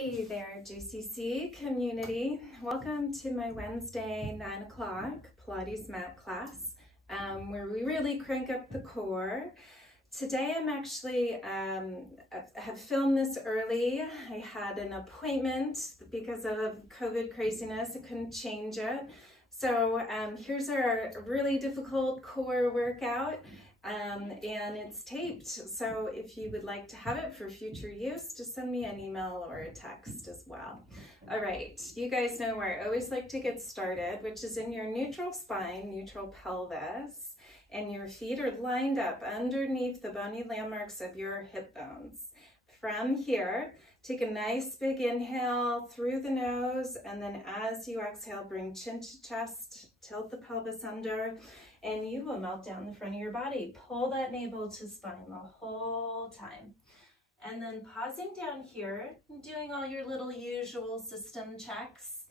Hey there, JCC community. Welcome to my Wednesday 9 o'clock Pilates mat class where we really crank up the core. Today I'm actually, I have filmed this early. I had an appointment because of COVID craziness. I couldn't change it. So here's our really difficult core workout. And it's taped, so if you would like to have it for future use, just send me an email or a text as well. All right, you guys know where I always like to get started, which is in your neutral spine, neutral pelvis, and your feet are lined up underneath the bony landmarks of your hip bones. From here, take a nice big inhale through the nose, and then as you exhale, bring chin to chest, tilt the pelvis under, and you will melt down the front of your body. Pull that navel to spine the whole time. And then pausing down here, doing all your little usual system checks.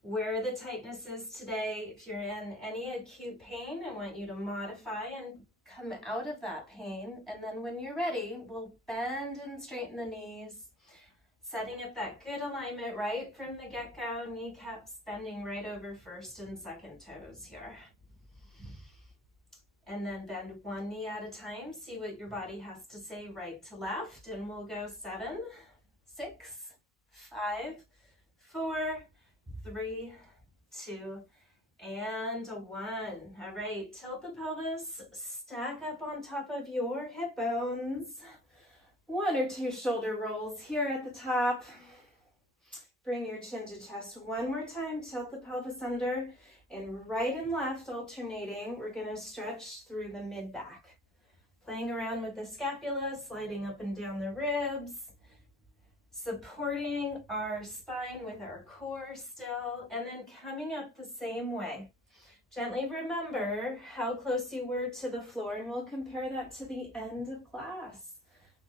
Where the tightness is today. If you're in any acute pain, I want you to modify and come out of that pain. And then when you're ready, we'll bend and straighten the knees, setting up that good alignment right from the get-go, kneecaps bending right over first and second toes here. And then bend one knee at a time. See what your body has to say right to left. And we'll go 7, 6, 5, 4, 3, 2, and 1. All right, tilt the pelvis, stack up on top of your hip bones. 1 or 2 shoulder rolls here at the top. Bring your chin to chest one more time, tilt the pelvis under. And right and left alternating, we're going to stretch through the mid-back. Playing around with the scapula, sliding up and down the ribs, supporting our spine with our core still, and then coming up the same way. Gently remember how close you were to the floor, and we'll compare that to the end of class.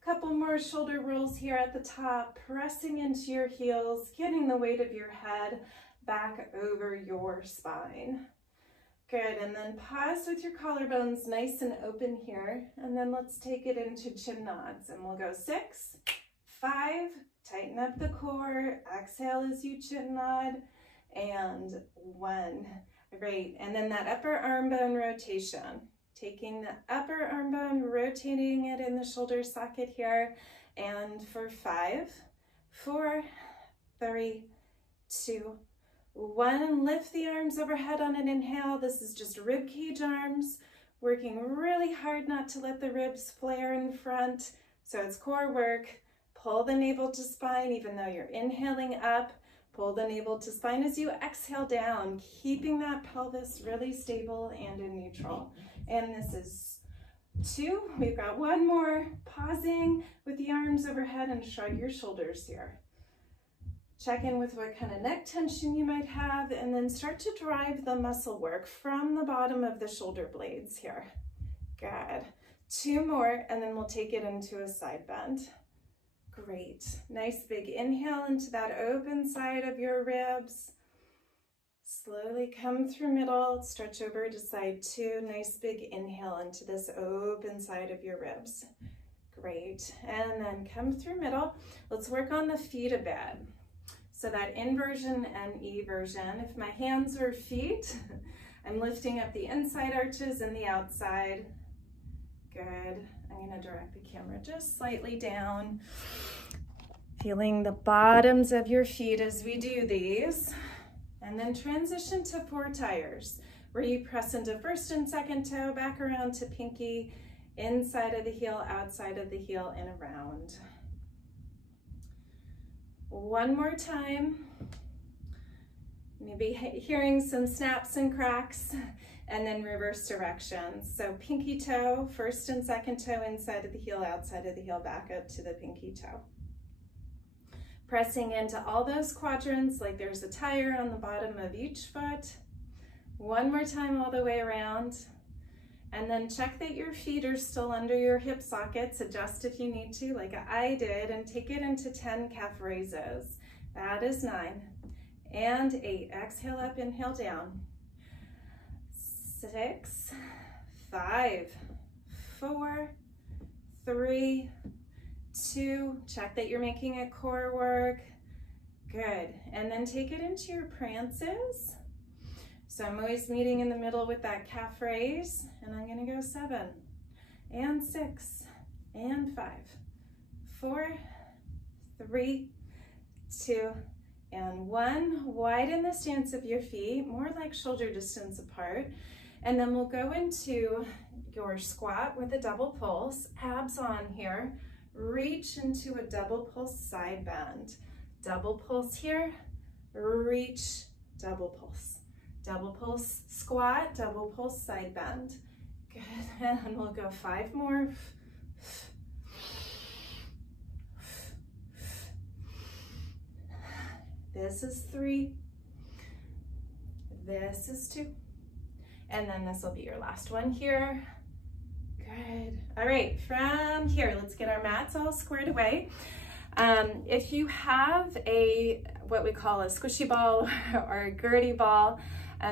Couple more shoulder rolls here at the top, pressing into your heels, getting the weight of your head back over your spine. Good, and then pause with your collarbones nice and open here, and then let's take it into chin nods, and we'll go 6, 5, tighten up the core, exhale as you chin nod, and 1. Great, and then that upper arm bone rotation. Taking the upper arm bone, rotating it in the shoulder socket here, and for 5, 4, 3, 2, 1, lift the arms overhead on an inhale. This is just rib cage arms, working really hard not to let the ribs flare in front. So it's core work. Pull the navel to spine, even though you're inhaling up. Pull the navel to spine as you exhale down, keeping that pelvis really stable and in neutral. And this is 2. We've got 1 more. Pausing with the arms overhead and shrug your shoulders here. Check in with what kind of neck tension you might have, and then start to drive the muscle work from the bottom of the shoulder blades here. Good. 2 more, and then we'll take it into a side bend. Great. Nice big inhale into that open side of your ribs. Slowly come through middle, stretch over to side 2. Nice big inhale into this open side of your ribs. Great. And then come through middle. Let's work on the feet a bit. So that inversion and eversion, if my hands are feet, I'm lifting up the inside arches and the outside. Good. I'm going to direct the camera just slightly down. Feeling the bottoms of your feet as we do these. And then transition to 4 tires, where you press into first and second toe, back around to pinky, inside of the heel, outside of the heel, and around. 1 more time. Maybe hearing some snaps and cracks, and then reverse directions. So pinky toe, first and second toe, inside of the heel, outside of the heel, back up to the pinky toe. Pressing into all those quadrants like there's a tire on the bottom of each foot. 1 more time all the way around. And then check that your feet are still under your hip sockets. Adjust if you need to, like I did, and take it into 10 calf raises. That is 9. And 8. Exhale up, inhale down. 6, 5, 4, 3, 2, check that you're making it core work. Good, and then take it into your prances. So I'm always meeting in the middle with that calf raise, and I'm gonna go 7, and 6, and 5, 4, 3, 2, and 1. Widen the stance of your feet, more like shoulder distance apart. And then we'll go into your squat with a double pulse, abs on here. Reach into a double pulse side bend. Double pulse here, reach, double pulse. Double pulse squat, double pulse side bend. Good, and we'll go 5 more. This is 3. This is 2. And then this will be your last one here. Good. All right, from here, let's get our mats all squared away. If you have what we call a squishy ball or a Gertie ball,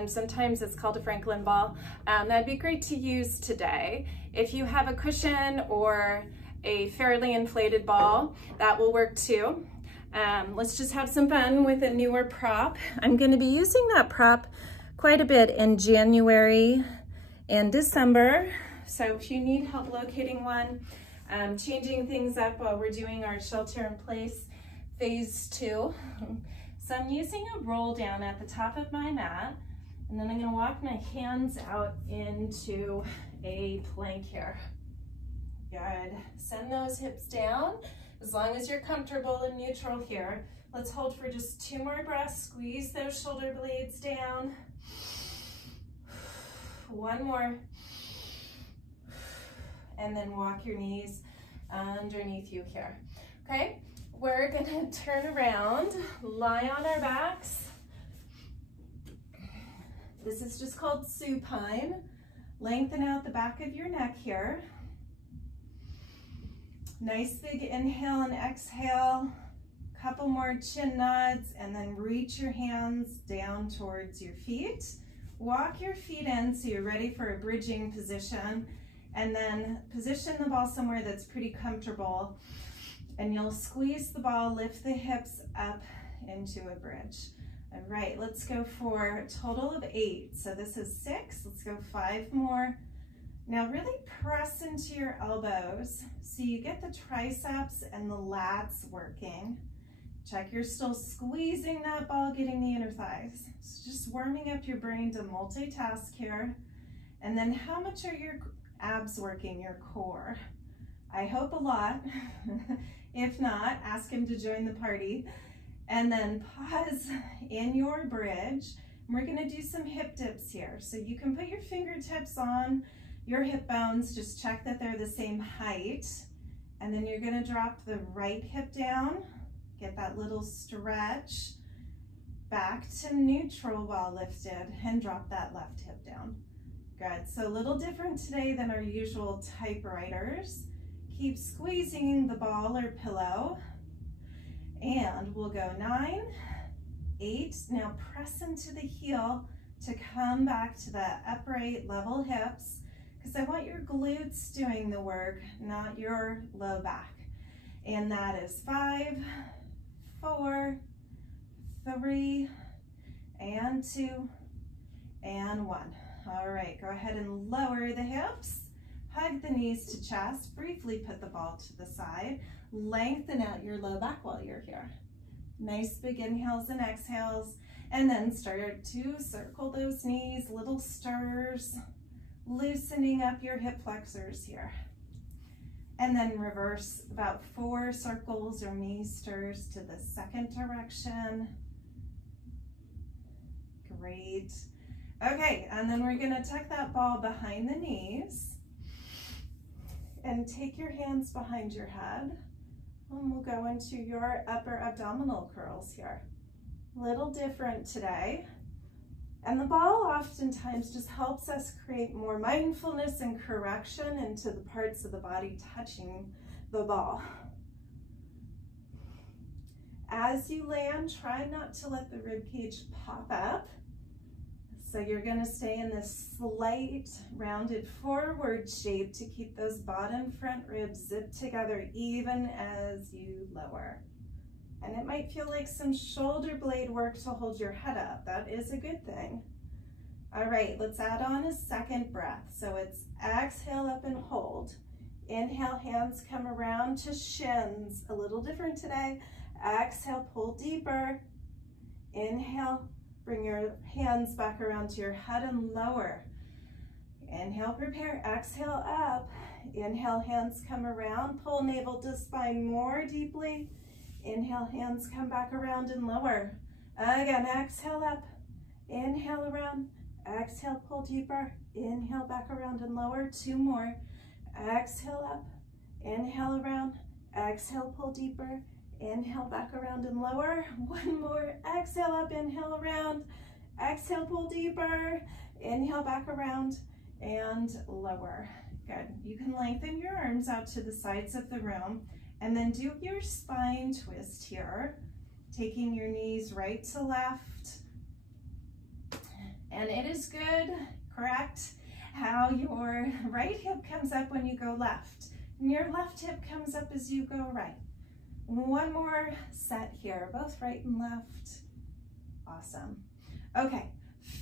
sometimes it's called a Franklin ball, that'd be great to use today. If you have a cushion or a fairly inflated ball, that will work too. Let's just have some fun with a newer prop. I'm going to be using that prop quite a bit in January and December. So if you need help locating one, changing things up while we're doing our shelter in place phase 2. So I'm using a roll down at the top of my mat, and then I'm going to walk my hands out into a plank here. Good. Send those hips down as long as you're comfortable and neutral here. Let's hold for just 2 more breaths. Squeeze those shoulder blades down. 1 more. And then walk your knees underneath you here. Okay, we're gonna turn around, lie on our backs. This is just called supine. Lengthen out the back of your neck here. Nice big inhale and exhale. Couple more chin nods, and then reach your hands down towards your feet. Walk your feet in so you're ready for a bridging position. And then position the ball somewhere that's pretty comfortable, and you'll squeeze the ball, lift the hips up into a bridge. All right, let's go for a total of 8. So this is 6, let's go 5 more. Now really press into your elbows so you get the triceps and the lats working. Check you're still squeezing that ball, getting the inner thighs. So just warming up your brain to multitask here. And then how much are your abs working, your core? I hope a lot. If not, ask him to join the party. And then pause in your bridge. And we're gonna do some hip dips here. So you can put your fingertips on your hip bones, just check that they're the same height. And then you're gonna drop the right hip down, get that little stretch, back to neutral while lifted, and drop that left hip down. Good, so a little different today than our usual typewriters. Keep squeezing the ball or pillow. And we'll go 9, 8. Now press into the heel to come back to the upright level hips, because I want your glutes doing the work, not your low back. And that is 5, 4, 3, and 2, and 1. All right, go ahead and lower the hips, hug the knees to chest, briefly put the ball to the side, lengthen out your low back while you're here. Nice big inhales and exhales, and then start to circle those knees, little stirs, loosening up your hip flexors here. And then reverse about 4 circles or knee stirs to the second direction. Great. Okay, and then we're gonna tuck that ball behind the knees and take your hands behind your head, and we'll go into your upper abdominal curls here. A little different today. And the ball oftentimes just helps us create more mindfulness and correction into the parts of the body touching the ball. As you land, try not to let the rib cage pop up. So you're gonna stay in this slight rounded forward shape to keep those bottom front ribs zipped together even as you lower. And it might feel like some shoulder blade work to hold your head up. That is a good thing. All right, let's add on a second breath. So it's exhale up and hold. Inhale, hands come around to shins. A little different today. Exhale, pull deeper. Inhale, bring your hands back around to your head and lower. Inhale, prepare. Exhale, up. Inhale, hands come around. Pull navel to spine more deeply. Inhale, hands come back around and lower. Again, exhale up. Inhale around. Exhale, pull deeper. Inhale, back around and lower. Two more. Exhale up. Inhale around. Exhale, pull deeper. Inhale, back around and lower. One more. Exhale up, inhale around. Exhale, pull deeper. Inhale, back around and lower. Good. You can lengthen your arms out to the sides of the room and then do your spine twist here, taking your knees right to left. And it is good, correct, how your right hip comes up when you go left and your left hip comes up as you go right. One more set here, both right and left. Awesome. Okay,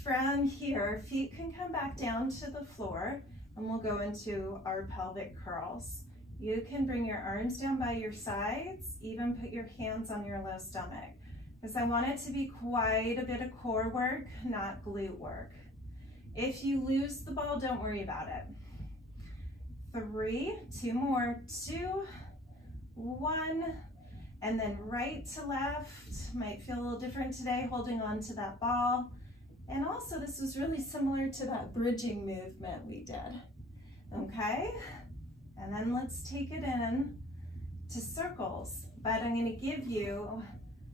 from here, feet can come back down to the floor and we'll go into our pelvic curls. You can bring your arms down by your sides, even put your hands on your low stomach, because I want it to be quite a bit of core work, not glute work. If you lose the ball, don't worry about it. 3, 2 more, 2, 1, and then right to left. Might feel a little different today, holding on to that ball. And also this was really similar to that bridging movement we did, okay? And then let's take it in to circles, but I'm gonna give you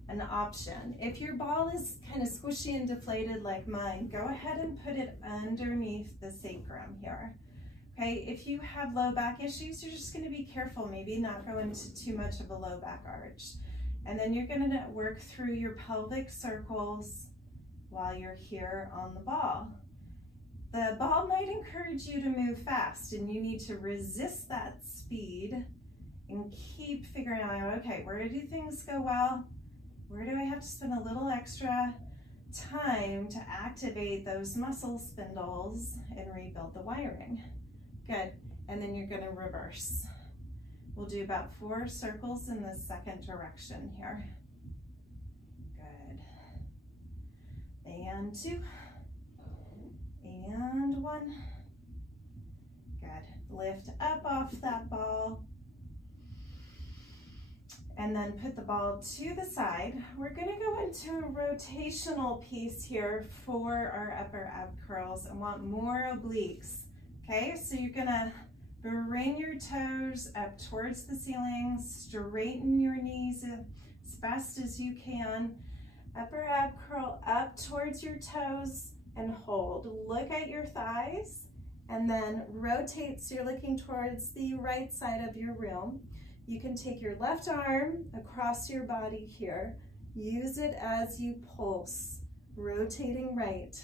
an option. If your ball is kind of squishy and deflated like mine, go ahead and put it underneath the sacrum here. Okay, if you have low back issues, you're just gonna be careful, maybe not go into too much of a low back arch. And then you're gonna work through your pelvic circles while you're here on the ball. The ball might encourage you to move fast and you need to resist that speed and keep figuring out, okay, where do things go well? Where do I have to spend a little extra time to activate those muscle spindles and rebuild the wiring? Good, and then you're gonna reverse. We'll do about 4 circles in the second direction here. Good. And 2. And 1. Good. Lift up off that ball. And then put the ball to the side. We're gonna go into a rotational piece here for our upper ab curls and want more obliques. Okay, so you're gonna bring your toes up towards the ceiling, straighten your knees as best as you can. Upper ab curl up towards your toes and hold. Look at your thighs and then rotate so you're looking towards the right side of your room. You can take your left arm across your body here. Use it as you pulse, rotating right.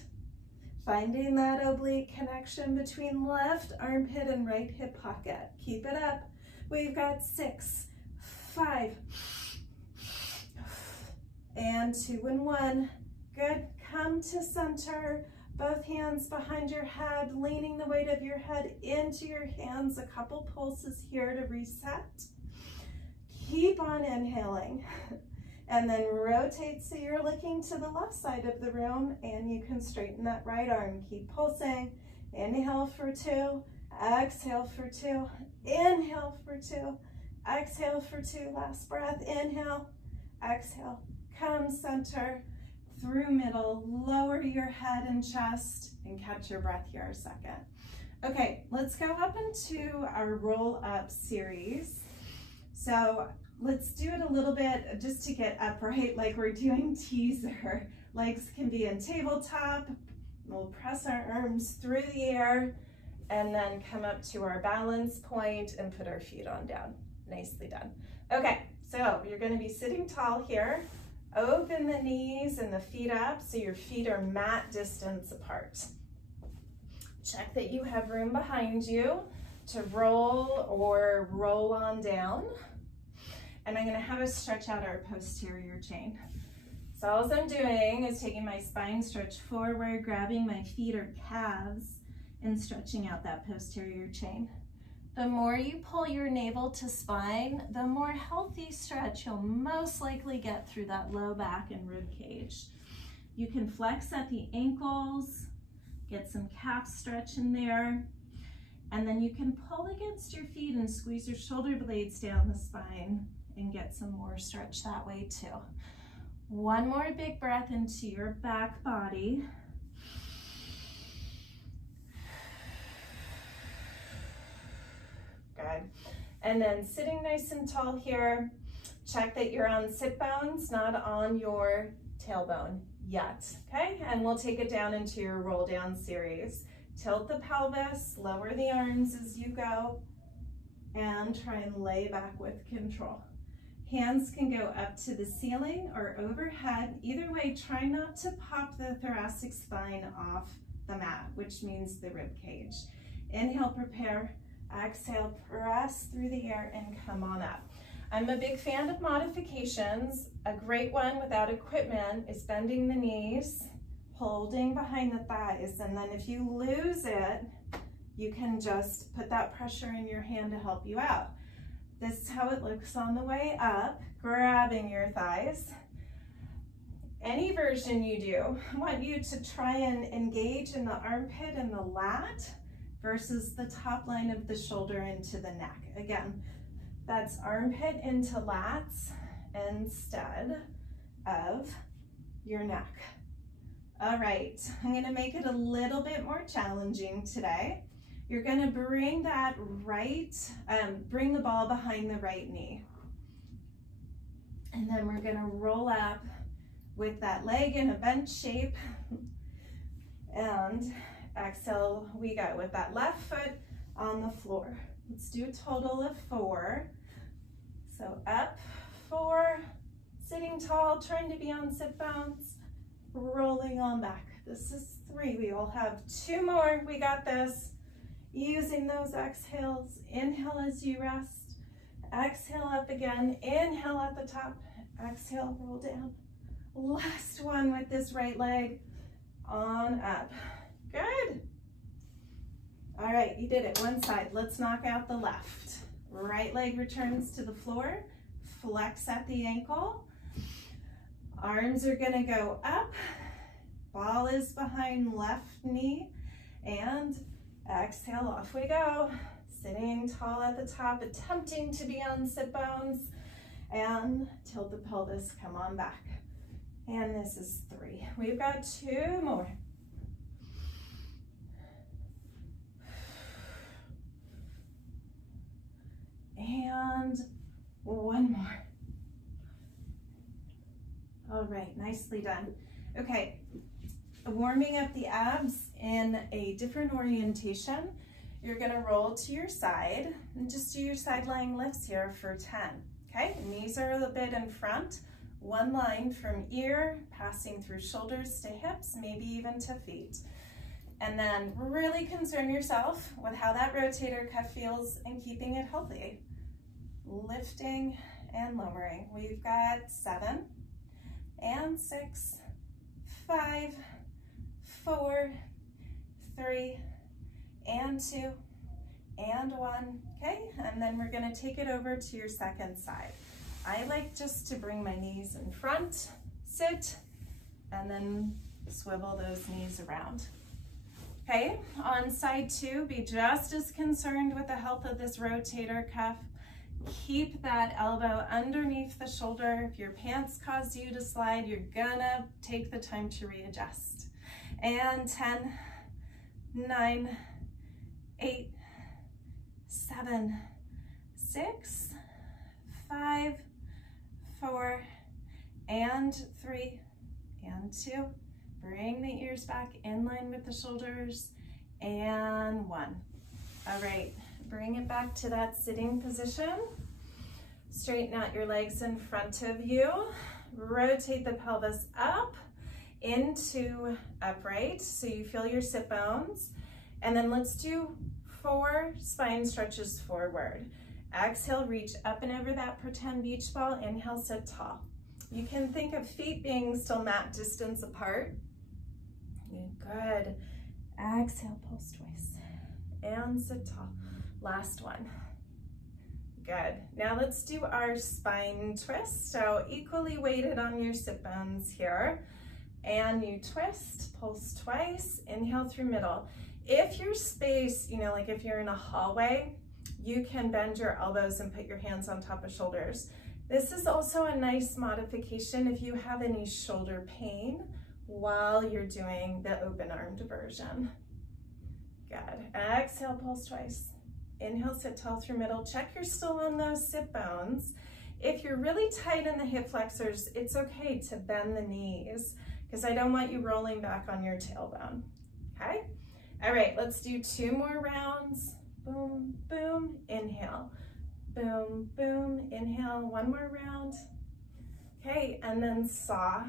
Finding that oblique connection between left armpit and right hip pocket. Keep it up. We've got 6, 5, and 2 and 1. Good. Come to center. Both hands behind your head, leaning the weight of your head into your hands. A couple pulses here to reset. Keep on inhaling. And then rotate so you're looking to the left side of the room and you can straighten that right arm. Keep pulsing. Inhale for 2, exhale for 2, inhale for 2, exhale for 2. Last breath, inhale, exhale. Come center, through middle, lower your head and chest and catch your breath here a second. Okay, let's go up into our roll up series. So let's do it a little bit just to get upright like we're doing teaser. Legs can be in tabletop. We'll press our arms through the air and then come up to our balance point and put our feet on down. Nicely done. Okay, so you're gonna be sitting tall here. Open the knees and the feet up so your feet are mat distance apart. Check that you have room behind you to roll or roll on down. And I'm going to have us stretch out our posterior chain. So all I'm doing is taking my spine stretch forward, grabbing my feet or calves, and stretching out that posterior chain. The more you pull your navel to spine, the more healthy stretch you'll most likely get through that low back and rib cage. You can flex at the ankles, get some calf stretch in there, and then you can pull against your feet and squeeze your shoulder blades down the spine and get some more stretch that way too. One more big breath into your back body. Good. And then sitting nice and tall here, check that you're on sit bones, not on your tailbone yet, okay? And we'll take it down into your roll down series. Tilt the pelvis, lower the arms as you go, and try and lay back with control. Hands can go up to the ceiling or overhead. Either way, try not to pop the thoracic spine off the mat, which means the rib cage. Inhale, prepare. Exhale, press through the air and come on up. I'm a big fan of modifications. A great one without equipment is bending the knees, holding behind the thighs, and then if you lose it, you can just put that pressure in your hand to help you out. This is how it looks on the way up, grabbing your thighs. Any version you do, I want you to try and engage in the armpit and the lat versus the top line of the shoulder into the neck. Again, that's armpit into lats instead of your neck. All right, I'm gonna make it a little bit more challenging today. You're gonna bring that bring the ball behind the right knee. And then we're gonna roll up with that leg in a bench shape. And exhale, we go with that left foot on the floor. Let's do a total of 4. So up, 4, sitting tall, trying to be on sit bones, rolling on back. This is 3, we all have 2 more, we got this. Using those exhales, inhale as you rest, exhale up again, inhale at the top, exhale, roll down. Last one with this right leg, on up. Good. All right, you did it, one side. Let's knock out the left. Right leg returns to the floor, flex at the ankle. Arms are gonna go up, ball is behind left knee, and exhale, off we go. Sitting tall at the top, attempting to be on sit bones, and tilt the pelvis, come on back. And this is 3. We've got 2 more. And 1 more. All right, nicely done. Okay, warming up the abs in a different orientation. You're gonna roll to your side and just do your side lying lifts here for 10, okay? Knees are a little bit in front, one line from ear, passing through shoulders to hips, maybe even to feet. And then really concern yourself with how that rotator cuff feels and keeping it healthy. Lifting and lowering. We've got 7 and 6, 5, 4, 3, and 2, and 1, okay? And then we're gonna take it over to your second side. I like just to bring my knees in front, sit, and then swivel those knees around. Okay, on side 2, be just as concerned with the health of this rotator cuff. Keep that elbow underneath the shoulder. If your pants cause you to slide, you're gonna take the time to readjust. And 10, 9, 8, 7, 6, 5, 4, and 3, and 2. Bring the ears back in line with the shoulders, and 1. All right, bring it back to that sitting position. Straighten out your legs in front of you. Rotate the pelvis up into upright so you feel your sit bones. And then let's do 4 spine stretches forward. Exhale, reach up and over that pretend beach ball. Inhale, sit tall. You can think of feet being still mat distance apart. Good. Exhale, pulse twice. And sit tall. Last one. Good. Now let's do our spine twist. So equally weighted on your sit bones here. And you twist, pulse twice, inhale through middle. If your space, like if you're in a hallway, you can bend your elbows and put your hands on top of shoulders. This is also a nice modification if you have any shoulder pain while you're doing the open-armed version. Good. Exhale, pulse twice. Inhale, sit tall through middle. Check you're still on those sit bones. If you're really tight in the hip flexors, it's okay to bend the knees because I don't want you rolling back on your tailbone, okay? All right, let's do 2 more rounds. Boom, boom, inhale. Boom, boom, inhale. 1 more round. Okay, and then saw.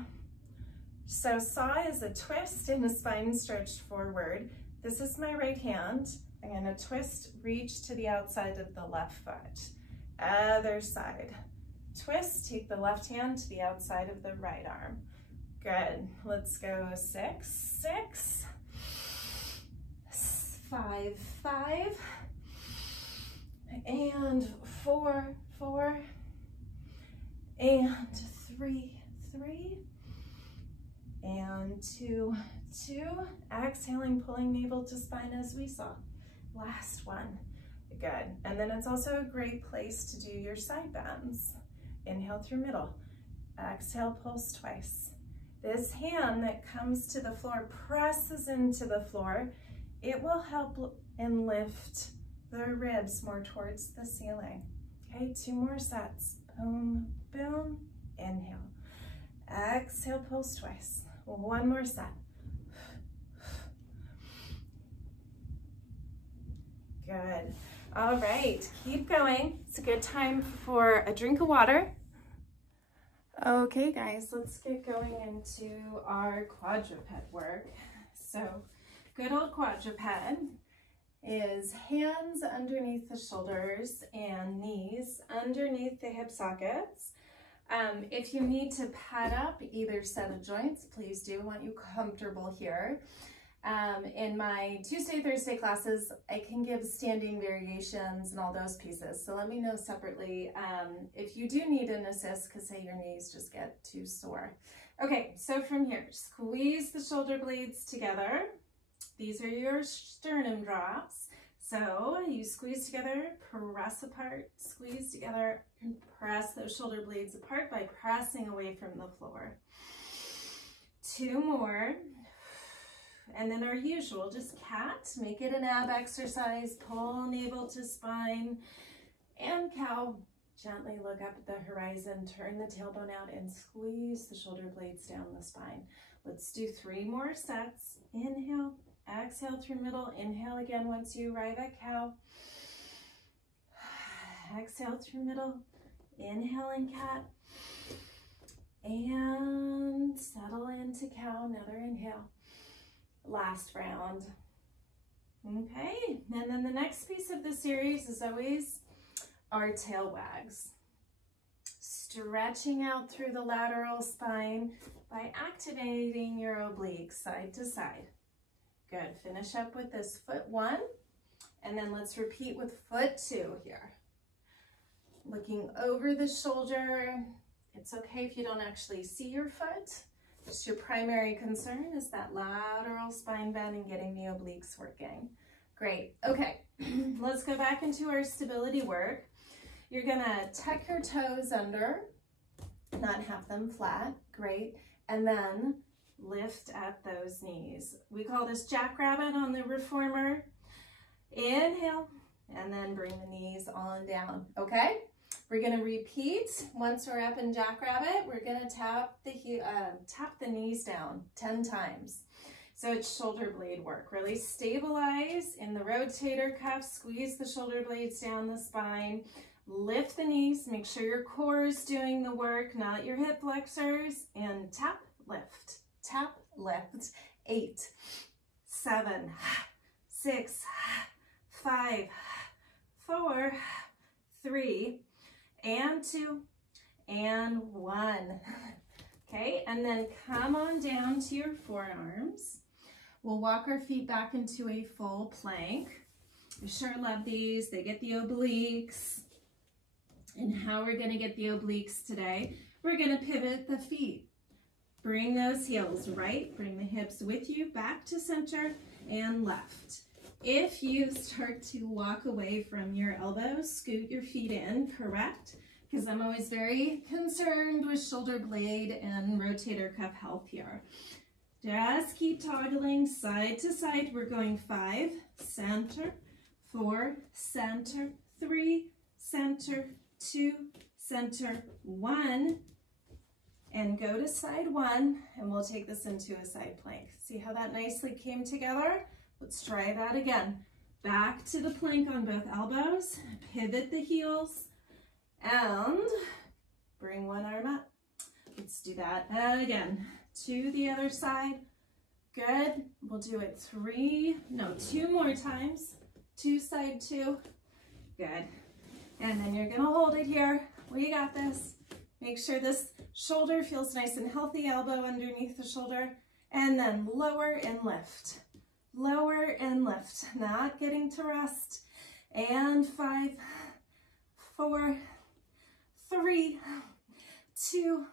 So saw is a twist and a spine stretch forward. This is my right hand. I'm gonna twist, reach to the outside of the left foot. Other side. Twist, take the left hand to the outside of the right arm. Good, let's go 6, 6, 5, 5, and 4, 4, and 3, 3, and 2, 2. Exhaling, pulling navel to spine as we saw. Last one. Good. And then it's also a great place to do your side bends. Inhale through middle. Exhale, pulse twice. This hand that comes to the floor presses into the floor. It will help and lift the ribs more towards the ceiling. Okay, 2 more sets. Boom, boom, inhale. Exhale, pulse twice. 1 more set. Good. All right, keep going. It's a good time for a drink of water. Okay, guys, let's get going into our quadruped work. So, good old quadruped is hands underneath the shoulders and knees underneath the hip sockets. If you need to pad up either set of joints, please do. I want you comfortable here. In my Tuesday, Thursday classes, I can give standing variations and all those pieces. So let me know separately if you do need an assist because say your knees just get too sore. Okay, so from here, squeeze the shoulder blades together. These are your sternum drops. So you squeeze together, press apart, squeeze together, and press those shoulder blades apart by pressing away from the floor. 2 more. And then our usual, just cat, make it an ab exercise, pull navel to spine, and cow. Gently look up at the horizon, turn the tailbone out, and squeeze the shoulder blades down the spine. Let's do 3 more sets. Inhale, exhale through middle, inhale again once you arrive at cow. Exhale through middle, inhale in cat, and settle into cow, another inhale. Last round. Okay, and then the next piece of the series is always our tail wags. Stretching out through the lateral spine by activating your obliques side to side. Good, finish up with this foot 1, and then let's repeat with foot 2 here. Looking over the shoulder. It's okay if you don't actually see your foot. Just your primary concern is that lateral spine bend and getting the obliques working. Great, okay, let's go back into our stability work. You're gonna tuck your toes under, not have them flat, great, and then lift up those knees. We call this jackrabbit on the reformer. Inhale, and then bring the knees on down, okay? We're going to repeat. Once we're up in jackrabbit, we're going to tap the knees down 10 times. So it's shoulder blade work. Really stabilize in the rotator cuff, squeeze the shoulder blades down the spine. Lift the knees, make sure your core is doing the work, not your hip flexors, and tap, lift, tap, lift. 8, 7, 6, 5, 4, 3, and 2, and 1. Okay, and then come on down to your forearms. We'll walk our feet back into a full plank. I sure love these. They get the obliques. And how we're gonna get the obliques today, we're gonna pivot the feet. Bring those heels right, bring the hips with you, back to center and left. If you start to walk away from your elbows, scoot your feet in, correct? Because I'm always very concerned with shoulder blade and rotator cuff health here. Just keep toggling side to side. We're going 5, center, 4, center, 3, center, 2, center, 1, and go to side 1, and we'll take this into a side plank. See how that nicely came together? Let's try that again. Back to the plank on both elbows, pivot the heels, and bring one arm up. Let's do that again. To the other side. Good. We'll do it 2 more times. To side 2. Good. And then you're gonna hold it here. We got this. Make sure this shoulder feels nice and healthy, elbow underneath the shoulder. And then lower and lift. Lower and lift. Not getting to rest. And 5, 4, 3, 2,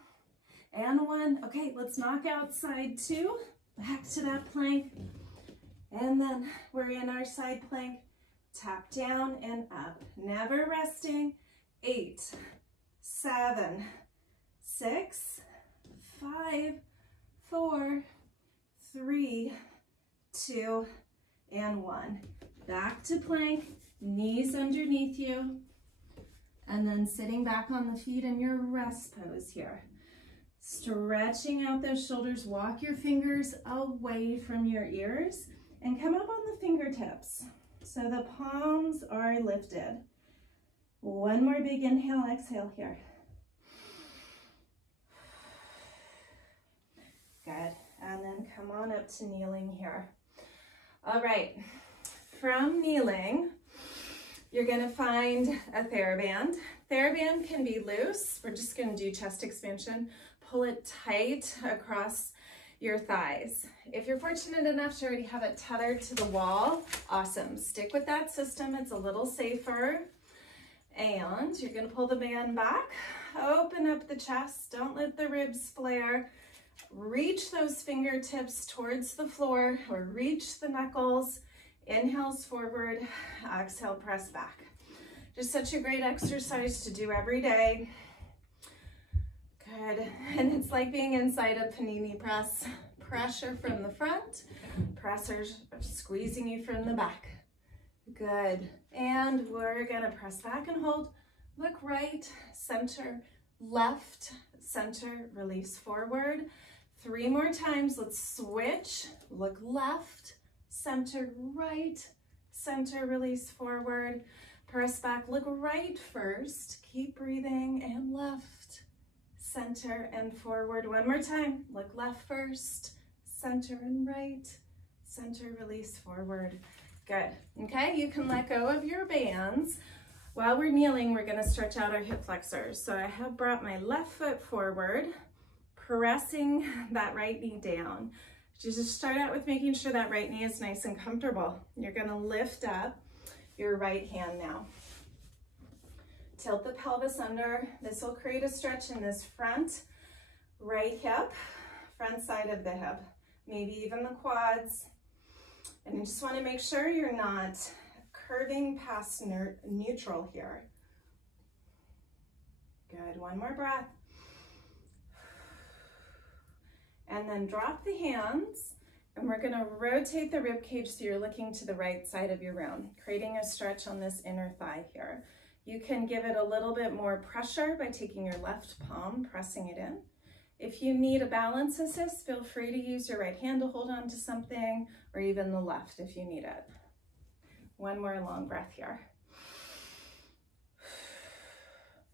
and 1. Okay, let's knock out side 2. Back to that plank. And then we're in our side plank. Tap down and up, never resting. 8, 7, 6, 5, 4, 3, 2, and 1. Back to plank, knees underneath you, and then sitting back on the feet in your rest pose here. Stretching out those shoulders, walk your fingers away from your ears, and come up on the fingertips. So the palms are lifted. One more big inhale, exhale here. Good. And then come on up to kneeling here. All right. From kneeling, you're going to find a TheraBand. TheraBand can be loose. We're just going to do chest expansion. Pull it tight across your thighs. If you're fortunate enough to already have it tethered to the wall, awesome. Stick with that system. It's a little safer. And you're going to pull the band back, open up the chest. Don't let the ribs flare. Reach those fingertips towards the floor or reach the knuckles. Inhales forward, exhale, press back. Just such a great exercise to do every day. Good. And it's like being inside a panini press. Pressure from the front, pressors squeezing you from the back. Good. And we're gonna press back and hold. Look right, center, left, center, release forward. 3 more times. Let's switch. Look left, center, right, center, release forward. Press back, look right first. Keep breathing, and left, center, and forward. 1 more time. Look left first, center and right, center, release forward. Good. Okay, you can let go of your bands. While we're kneeling, we're going to stretch out our hip flexors. So I have brought my left foot forward, pressing that right knee down. Just start out with making sure that right knee is nice and comfortable. You're going to lift up your right hand now. Tilt the pelvis under. This will create a stretch in this front right hip, front side of the hip, maybe even the quads. And you just want to make sure you're not curving past neutral here. Good. 1 more breath. And then drop the hands, and we're going to rotate the rib cage so you're looking to the right side of your round, creating a stretch on this inner thigh here. You can give it a little bit more pressure by taking your left palm, pressing it in. If you need a balance assist, feel free to use your right hand to hold on to something, or even the left if you need it. 1 more long breath here.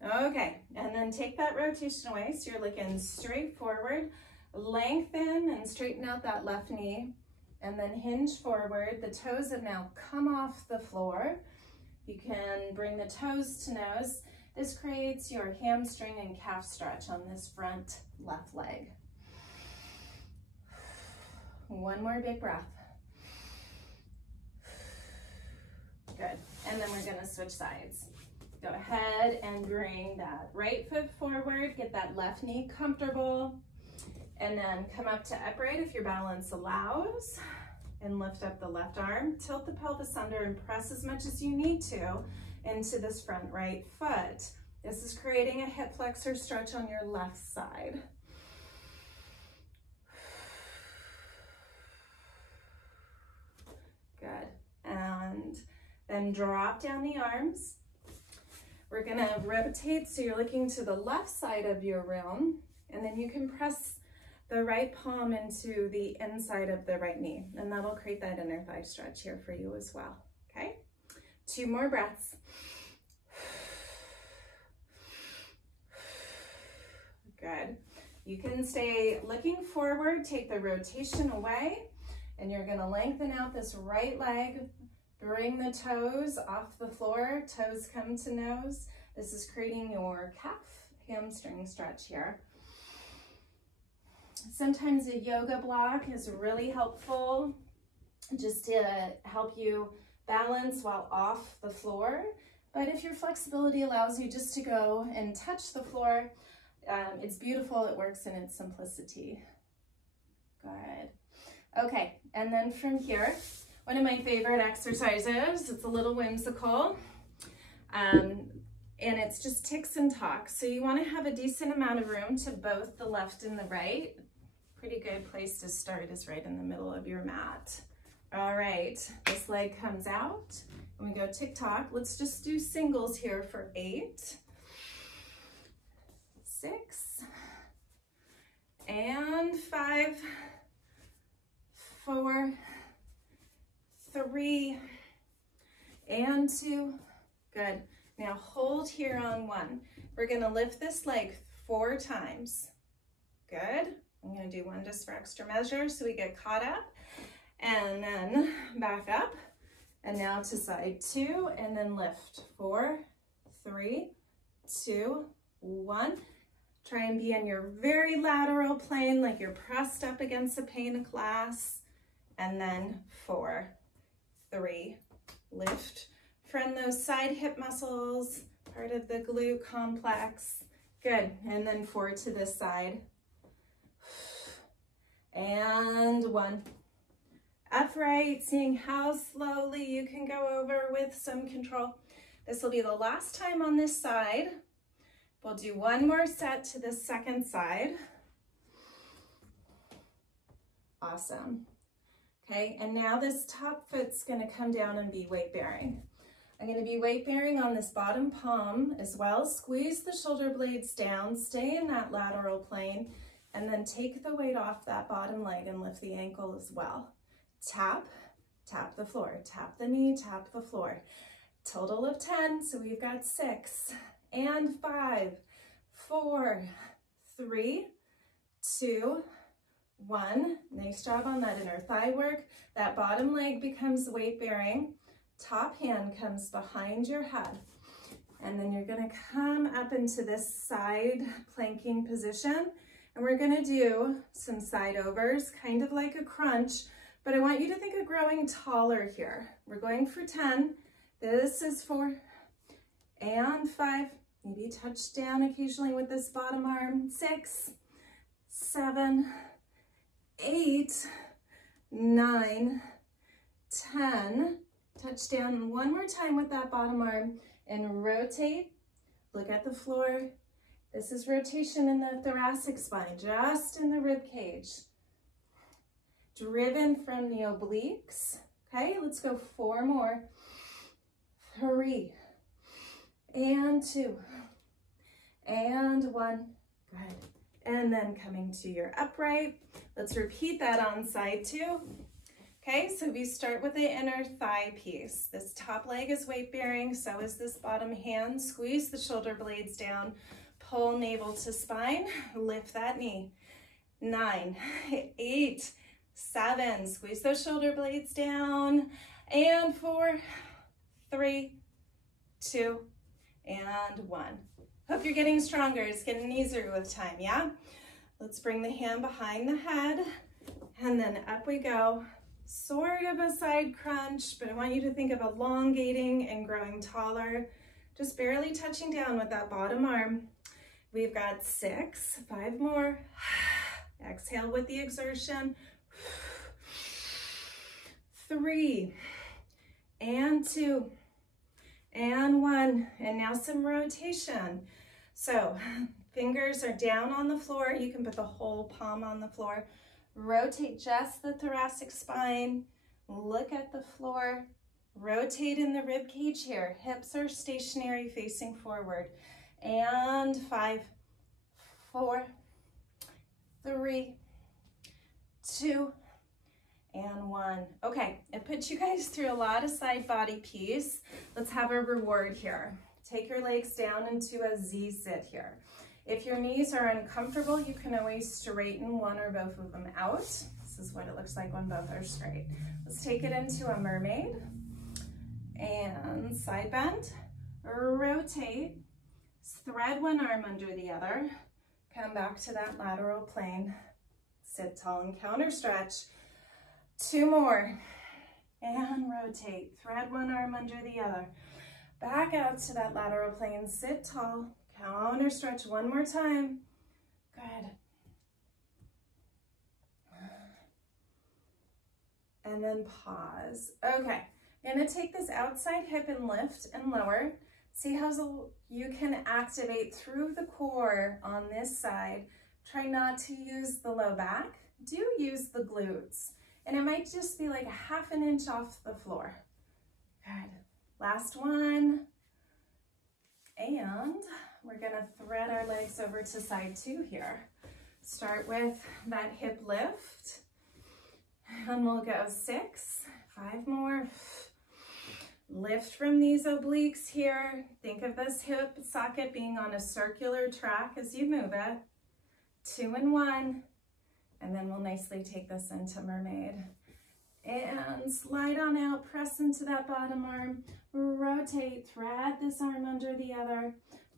Okay, and then take that rotation away. So you're looking straight forward, lengthen and straighten out that left knee, and then hinge forward. The toes have now come off the floor. You can bring the toes to nose. This creates your hamstring and calf stretch on this front left leg. One more big breath. Good, and then we're gonna switch sides. Go ahead and bring that right foot forward, get that left knee comfortable, and then come up to upright if your balance allows, and lift up the left arm. Tilt the pelvis under and press as much as you need to into this front right foot. This is creating a hip flexor stretch on your left side. Good, and then drop down the arms. We're gonna rotate so you're looking to the left side of your room, and then you can press the right palm into the inside of the right knee, and that'll create that inner thigh stretch here for you as well, okay? 2 more breaths. Good. You can stay looking forward, take the rotation away, and you're gonna lengthen out this right leg. Bring the toes off the floor, toes come to nose. This is creating your calf hamstring stretch here. Sometimes a yoga block is really helpful just to help you balance while off the floor. But if your flexibility allows you just to go and touch the floor, it's beautiful, it works in its simplicity. Good. Okay, and then from here, one of my favorite exercises, it's a little whimsical, and it's just ticks and talks. So you want to have a decent amount of room to both the left and the right. Pretty good place to start is right in the middle of your mat. All right, this leg comes out, and we go tick-tock. Let's just do singles here for 8, 6, and 5, 4, 3, and 2. Good. Now hold here on 1. We're going to lift this leg 4 times. Good. I'm going to do 1 just for extra measure so we get caught up, and then back up, and now to side 2, and then lift 4, 3, 2, 1. Try and be in your very lateral plane like you're pressed up against a pane of glass, and then 4, 3, lift. Friend those side hip muscles, part of the glute complex. Good, and then 4 to this side. And 1. Upright, seeing how slowly you can go over with some control. This will be the last time on this side. We'll do 1 more set to the second side. Awesome. Okay, and now this top foot's gonna come down and be weight bearing. I'm gonna be weight bearing on this bottom palm as well. Squeeze the shoulder blades down, stay in that lateral plane, and then take the weight off that bottom leg and lift the ankle as well. Tap, tap the floor, tap the knee, tap the floor. Total of 10, so we've got 6, and 5, 4, 3, 2, 1. Nice job on that inner thigh work. That bottom leg becomes weight bearing. Top hand comes behind your head. And then you're gonna come up into this side planking position. And we're gonna do some side overs, kind of like a crunch, but I want you to think of growing taller here. We're going for 10. This is 4 and 5. Maybe touch down occasionally with this bottom arm. 6, 7, 8, 9, 10. Touch down 1 more time with that bottom arm and rotate. Look at the floor. This is rotation in the thoracic spine, just in the rib cage. Driven from the obliques. Okay, let's go 4 more. 3, and 2, and 1. Good. And then coming to your upright. Let's repeat that on side 2. Okay, so we start with the inner thigh piece. This top leg is weight bearing, so is this bottom hand. Squeeze the shoulder blades down, pull navel to spine, lift that knee. 9, 8, 7, squeeze those shoulder blades down, and 4, 3, 2, and 1. Hope you're getting stronger. It's getting easier with time, yeah? Let's bring the hand behind the head, and then up we go. Sort of a side crunch, but I want you to think of elongating and growing taller, just barely touching down with that bottom arm. We've got 6, 5 more. Exhale with the exertion. 3, and 2, and 1, and now some rotation. So fingers are down on the floor. You can put the whole palm on the floor. Rotate just the thoracic spine. Look at the floor. Rotate in the rib cage here. Hips are stationary, facing forward. And 5, 4, 3, 2, and 1. Okay, it put you guys through a lot of side body piece. Let's have a reward here. Take your legs down into a Z sit here. If your knees are uncomfortable, you can always straighten one or both of them out. This is what it looks like when both are straight. Let's take it into a mermaid. And side bend, rotate, thread one arm under the other, come back to that lateral plane, sit tall and counter stretch. 2 more, and rotate, thread one arm under the other, back out to that lateral plane, sit tall, counter stretch one more time. Good. And then pause. Okay, I'm gonna take this outside hip and lift and lower. See how you can activate through the core on this side. Try not to use the low back. Do use the glutes. And it might just be like a ½ inch off the floor. Good. Last one. And we're gonna thread our legs over to side 2 here. Start with that hip lift. And we'll go 6, 5 more. Lift from these obliques here. Think of this hip socket being on a circular track as you move it. 2 and 1. And then we'll nicely take this into mermaid. And slide on out, press into that bottom arm. Rotate, thread this arm under the other.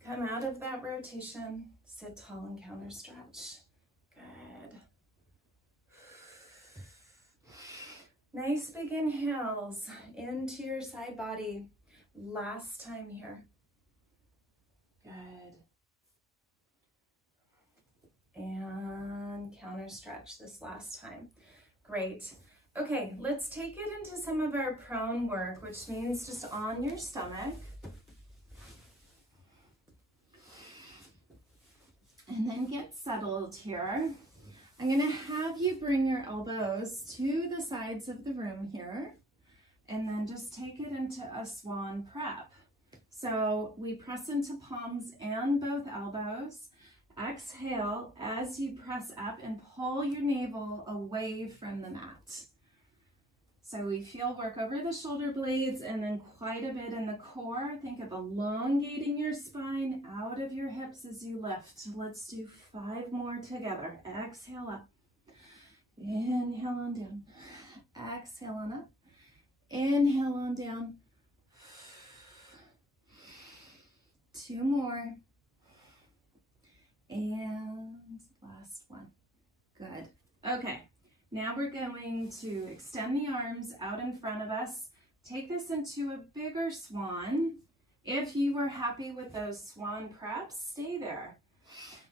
Come out of that rotation. Sit tall and counter stretch. Good. Nice big inhales into your side body. Last time here. Good. And counter stretch this last time. Great. Okay, let's take it into some of our prone work, which means just on your stomach. And then get settled here. I'm gonna have you bring your elbows to the sides of the room here, and then just take it into a swan prep. So we press into palms and both elbows. Exhale as you press up and pull your navel away from the mat. So we feel work over the shoulder blades and then quite a bit in the core. Think of elongating your spine out of your hips as you lift. Let's do 5 more together. Exhale up. Inhale on down. Exhale on up. Inhale on down. 2 more. And last one. Good. Okay. Now we're going to extend the arms out in front of us. Take this into a bigger swan. If you are happy with those swan preps, stay there.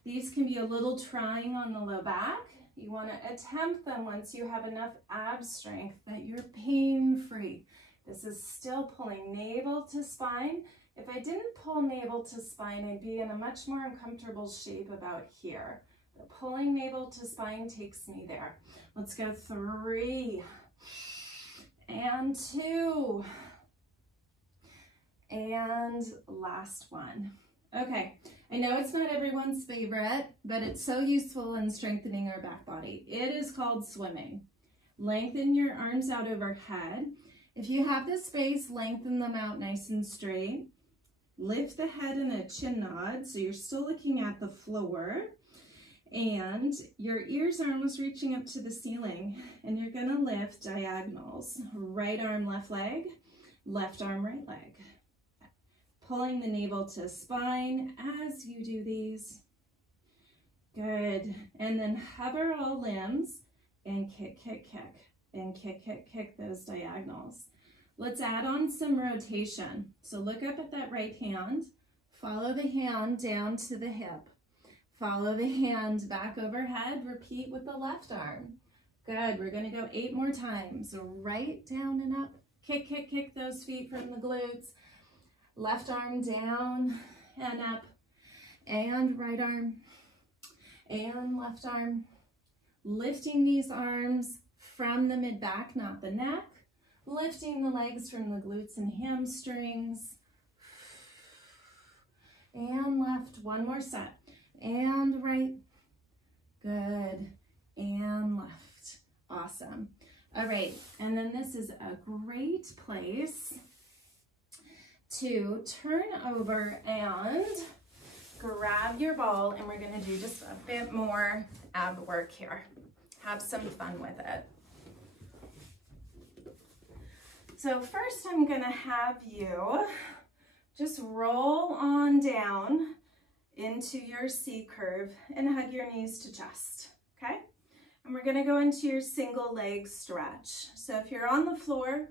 These can be a little trying on the low back. You want to attempt them once you have enough ab strength that you're pain-free. This is still pulling navel to spine. If I didn't pull navel to spine, I'd be in a much more uncomfortable shape about here. But pulling navel to spine takes me there. Let's go 3 and 2 and last one. Okay, I know it's not everyone's favorite, but it's so useful in strengthening our back body. It is called swimming. Lengthen your arms out overhead. If you have the space, lengthen them out nice and straight. Lift the head in a chin nod, so you're still looking at the floor. And your ears are almost reaching up to the ceiling. And you're gonna lift diagonals. Right arm, left leg, left arm, right leg. Pulling the navel to spine as you do these. Good. And then hover all limbs and kick, kick, kick. And kick, kick, kick those diagonals. Let's add on some rotation. So look up at that right hand. Follow the hand down to the hip. Follow the hand back overhead. Repeat with the left arm. Good. We're going to go 8 more times. Right, down, and up. Kick, kick, kick those feet from the glutes. Left arm down and up. And right arm. And left arm. Lifting these arms from the mid-back, not the neck. Lifting the legs from the glutes and hamstrings. And left. One more set. And right. Good. And left. Awesome. All right. And then this is a great place to turn over and grab your ball, and we're going to do just a bit more ab work here. Have some fun with it. So first I'm going to have you just roll on down into your C curve and hug your knees to chest, okay? And we're gonna go into your single leg stretch. So if you're on the floor,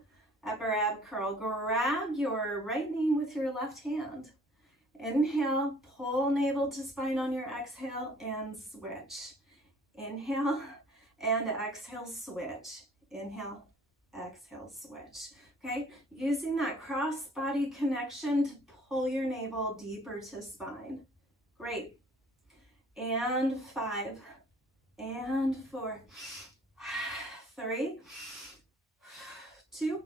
upper ab curl, grab your right knee with your left hand. Inhale, pull navel to spine on your exhale and switch. Inhale and exhale, switch. Inhale, exhale, switch. Okay, using that cross body connection to pull your navel deeper to spine. Great. And 5, and 4, 3, 2,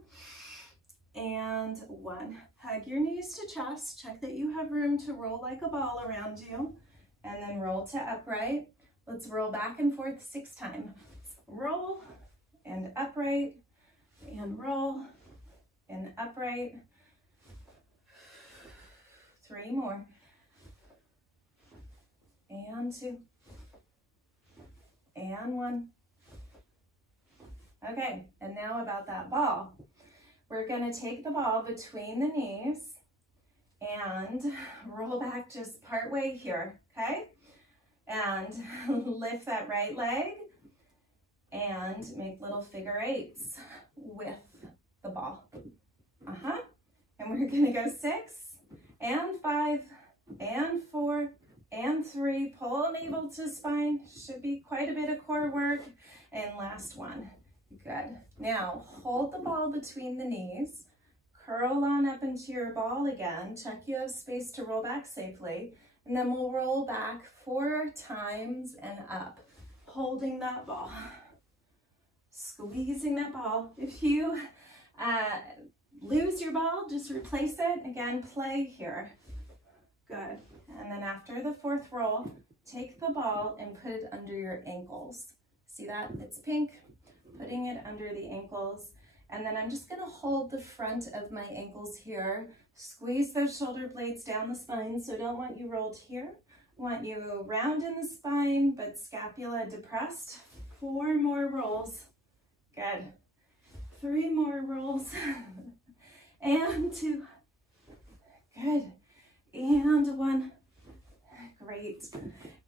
and 1. Hug your knees to chest. Check that you have room to roll like a ball around you, and then roll to upright. Let's roll back and forth 6 times. Roll and upright, and roll and upright. 3 more. And 2. And 1. Okay, and now about that ball. We're going to take the ball between the knees and roll back just part way here, okay? And lift that right leg and make little figure 8s with the ball. And we're going to go 6 and 5 and 4 and 3. Pull navel to spine. Should be quite a bit of core work. And last one. Good. Now hold the ball between the knees. Curl on up into your ball again. Check you have space to roll back safely. And then we'll roll back 4 times and up. Holding that ball. Squeezing that ball. If you lose your ball, just replace it. Again, play here. Good. And then after the 4th roll, take the ball and put it under your ankles. See that? It's pink. Putting it under the ankles. And then I'm just going to hold the front of my ankles here. Squeeze those shoulder blades down the spine. So I don't want you rolled here. I want you round in the spine, but scapula depressed. 4 more rolls. Good. 3 more rolls. And 2. Good. And 1. Great.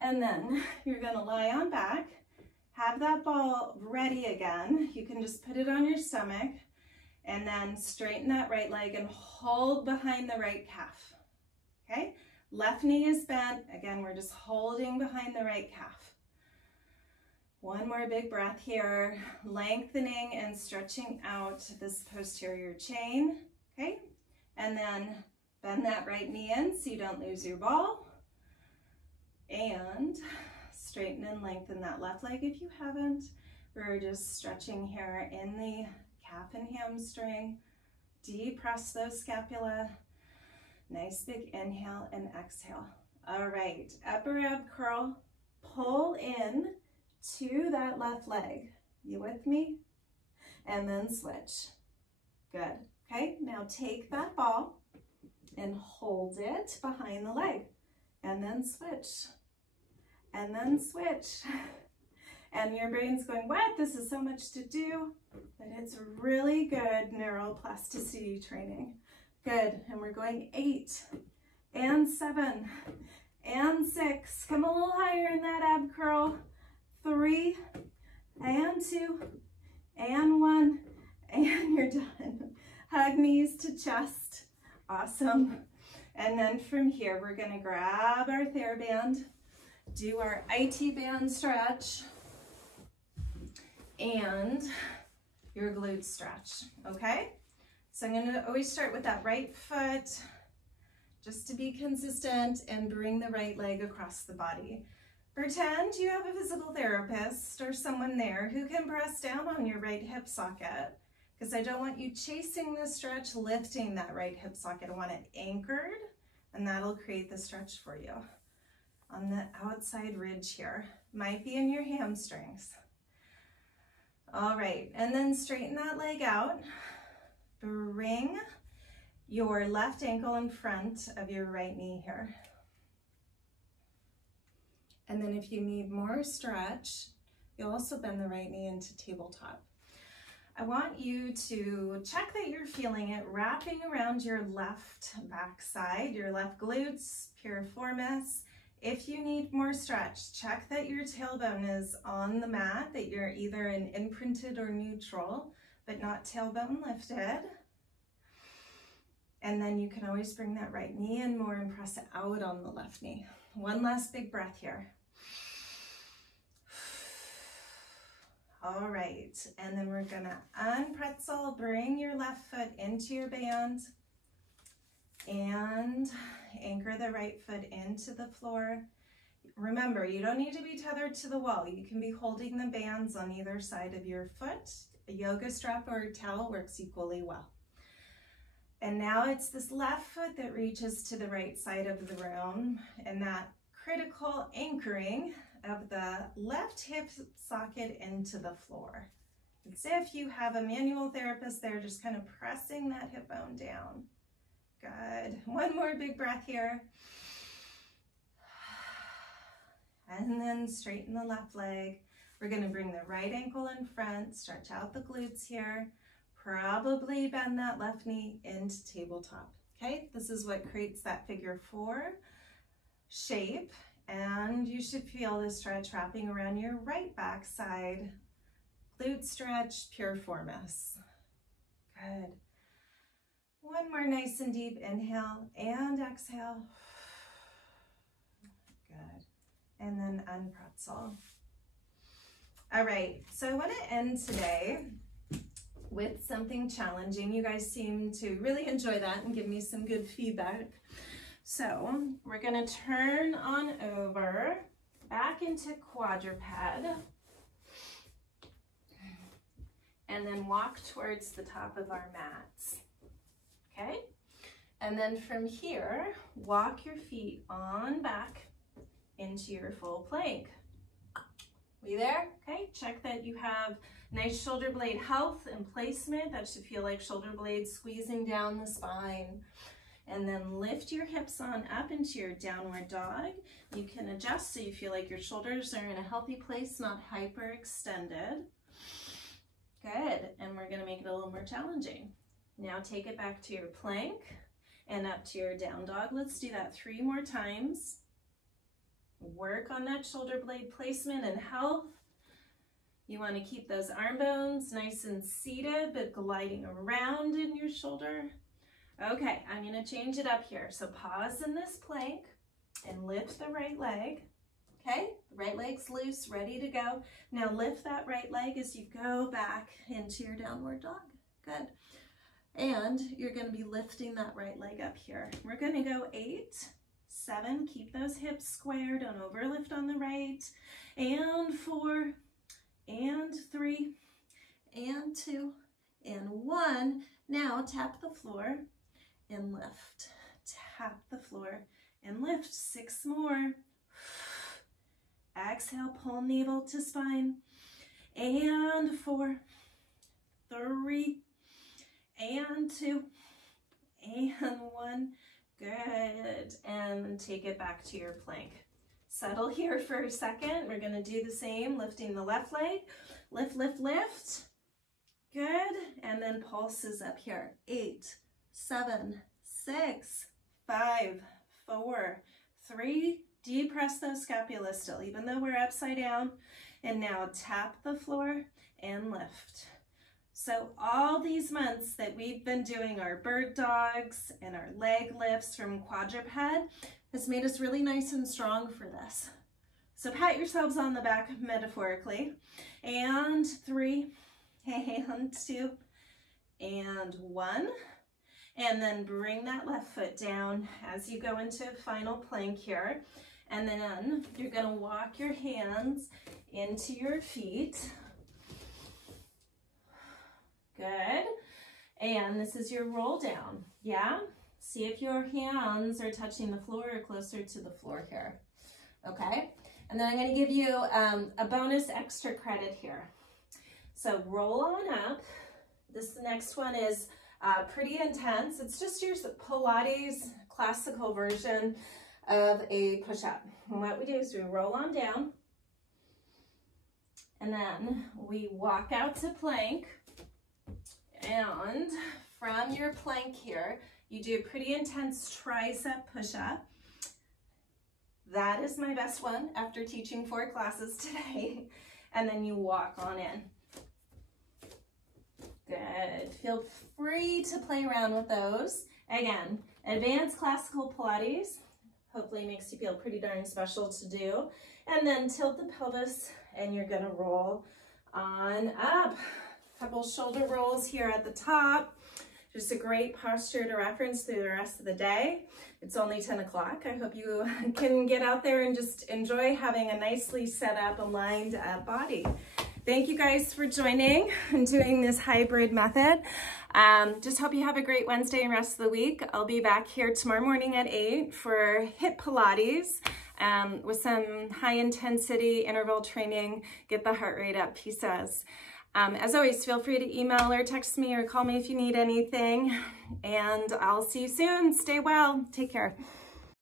And then you're going to lie on back. Have that ball ready again. You can just put it on your stomach and then straighten that right leg and hold behind the right calf. Okay? Left knee is bent. Again, we're just holding behind the right calf. 1 more big breath here. Lengthening and stretching out this posterior chain. Okay? And then bend that right knee in so you don't lose your ball. And straighten and lengthen that left leg if you haven't. We're just stretching here in the calf and hamstring. Depress those scapula. Nice big inhale and exhale. All right, upper ab curl. Pull in to that left leg. You with me? and then switch. Good. Okay, now take that ball and hold it behind the leg, and then switch, and then switch. And your brain's going, what? This is so much to do, but it's really good neuroplasticity training. Good, and we're going 8 and 7 and 6. Come a little higher in that ab curl. 3 and 2 and 1, and you're done. Hug knees to chest. Awesome. And then from here, we're gonna grab our TheraBand, do our IT band stretch, and your glute stretch, okay? So I'm gonna always start with that right foot, just to be consistent, and bring the right leg across the body. Pretend you have a physical therapist or someone there who can press down on your right hip socket, because I don't want you chasing the stretch, lifting that right hip socket. I want it anchored, and that'll create the stretch for you. On the outside ridge here, might be in your hamstrings. All right, and then straighten that leg out. Bring your left ankle in front of your right knee here. And then if you need more stretch, you'll also bend the right knee into tabletop. I want you to check that you're feeling it wrapping around your left backside, your left glutes, piriformis. If you need more stretch, check that your tailbone is on the mat, that you're either in imprinted or neutral, but not tailbone lifted. And then you can always bring that right knee in more and press it out on the left knee. One last big breath here. All right, and then we're gonna unpretzel, bring your left foot into your band and anchor the right foot into the floor. Remember, you don't need to be tethered to the wall. You can be holding the bands on either side of your foot. A yoga strap or a towel works equally well. And now it's this left foot that reaches to the right side of the room, and that critical anchoring of the left hip socket into the floor. It's if you have a manual therapist there, just kind of pressing that hip bone down. Good. One more big breath here. And then straighten the left leg. We're going to bring the right ankle in front, stretch out the glutes here. Probably bend that left knee into tabletop. Okay, this is what creates that figure 4 shape. And you should feel the stretch wrapping around your right backside. Glute stretch, piriformis. Good. One more nice and deep inhale and exhale. Good. And then unpretzel. All right, so I want to end today with something challenging. You guys seem to really enjoy that and give me some good feedback. So we're going to turn on over back into quadruped and then walk towards the top of our mats. Okay? And then from here, walk your feet on back into your full plank. We there? Okay, check that you have nice shoulder blade health and placement. That should feel like shoulder blades squeezing down the spine. And then lift your hips on up into your downward dog. You can adjust so you feel like your shoulders are in a healthy place, not hyperextended. Good, and we're gonna make it a little more challenging. Now take it back to your plank and up to your down dog. Let's do that 3 more times. Work on that shoulder blade placement and health. You want to keep those arm bones nice and seated, but gliding around in your shoulder. Okay, I'm going to change it up here. So pause in this plank and lift the right leg. Okay, the right leg's loose, ready to go. Now lift that right leg as you go back into your downward dog. Good. And you're going to be lifting that right leg up here. We're going to go 8, 7, keep those hips square, don't overlift on the right, and 4, and 3, and 2, and 1. Now tap the floor and lift. Tap the floor and lift. 6 more. Exhale, pull navel to spine. And 4, 3, and 2, and 1. Good. And take it back to your plank. Settle here for a second. We're going to do the same, lifting the left leg. Lift, lift, lift. Good. And then pulses up here. 8, 7, 6, 5, 4, 3. Depress those scapulas still, even though we're upside down. And now tap the floor and lift. So all these months that we've been doing our bird dogs and our leg lifts from quadruped has made us really nice and strong for this. So pat yourselves on the back metaphorically. And 3, and 2, and 1. And then bring that left foot down as you go into final plank here. And then you're going to walk your hands into your feet. Good. And this is your roll down. Yeah? See if your hands are touching the floor or closer to the floor here. Okay? And then I'm going to give you a bonus extra credit here. So roll on up. This next one is pretty intense. It's just your Pilates classical version of a push-up. And what we do is we roll on down. And then we walk out to plank. And from your plank here, you do a pretty intense tricep push-up. That is my best one after teaching 4 classes today. And then you walk on in. Good. Feel free to play around with those. Again, advanced classical Pilates. Hopefully makes you feel pretty darn special to do. And then tilt the pelvis and you're gonna roll on up. Couple shoulder rolls here at the top. Just a great posture to reference through the rest of the day. It's only 10 o'clock. I hope you can get out there and just enjoy having a nicely set up, aligned body. Thank you guys for joining and doing this hybrid method. Just hope you have a great Wednesday and rest of the week. I'll be back here tomorrow morning at 8 for HIIT Pilates with some high intensity interval training. Get the heart rate up, he says. As always, feel free to email or text me or call me if you need anything. And I'll see you soon. Stay well. Take care.